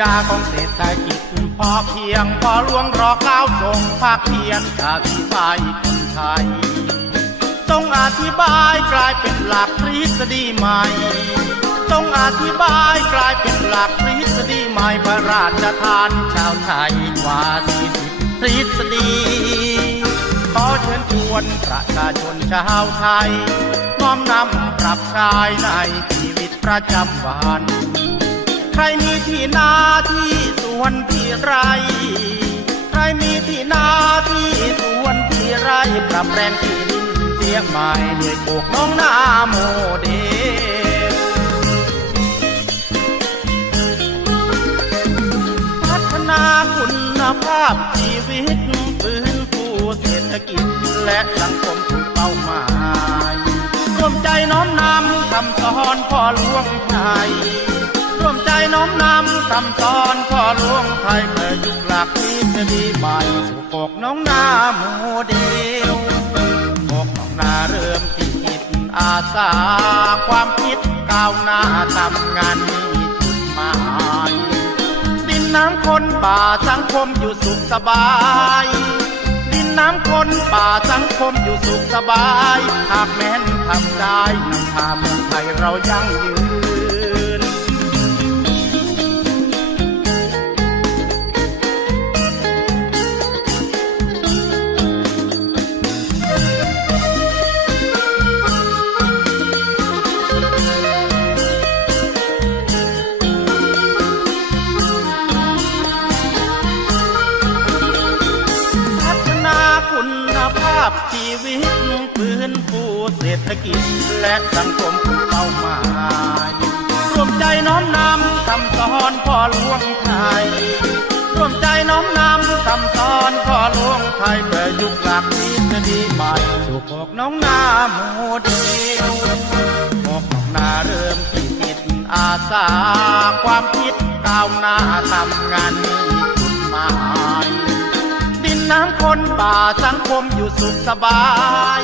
ยาของเศรษฐกิจพอเพียงพอหลวงรอก้าวส่งภาคเพียนอธิบายคนไทยต้องอธิบายกลายเป็นหลักทฤษฎีใหม่ต้องอธิบายกลายเป็นหลักทฤษฎีใหม่พระราชทานชาวไทยกว่าสี่สิบทฤษฎีขอเชิญชวนประชาชนชาวไทยน้อมนำปรับใช้ในชีวิตประจำวัน รมีที่นาที่สวนที่ไร ใครมีที่นาที่สวนที่ไร ปรับแปลงที่ดินเสียใหม่ด้วยปลูกน้องนาโมเดพัฒนาคุณภาพชีวิตฟื้นฟูเศรษฐกิจและสังคมถูกเป้าหมาย รวมใจน้อมนำคำสอนพ่อหลวงไทย ร่วมใจน้อมนำคำสอนพ่อหลวงไทยประยุกต์หลักทฤษฎีใหม่สู่กกน้องนาโมเดลกกน้องนาเริ่มที่จิตอาสาความคิดก้าวหน้าทำงานมีจุดหมายดินน้ำคนป่าสังคมอยู่สุขสบายดินน้ำคนป่าสังคมอยู่สุขสบาย หากแม้นทำได้นำพาเมืองไทยเรายั่งยืน พชีวิตฟื้นฟูเศรษฐกิจ และสังคมเป้าหมายรวมใจน้อมนำคำสอนพ่อหลวงไทยรวมใจน้อมนำคำสอนพ่อหลวงไทยประยุกต์หลักทฤษฎีใหม่สู่พวกน้องนาโมเดลพวกน้องนาเริ่มที่จิตอาสาความคิดก้าวหน้าทำงาน คนป่าสังคมอยู่สุขสบาย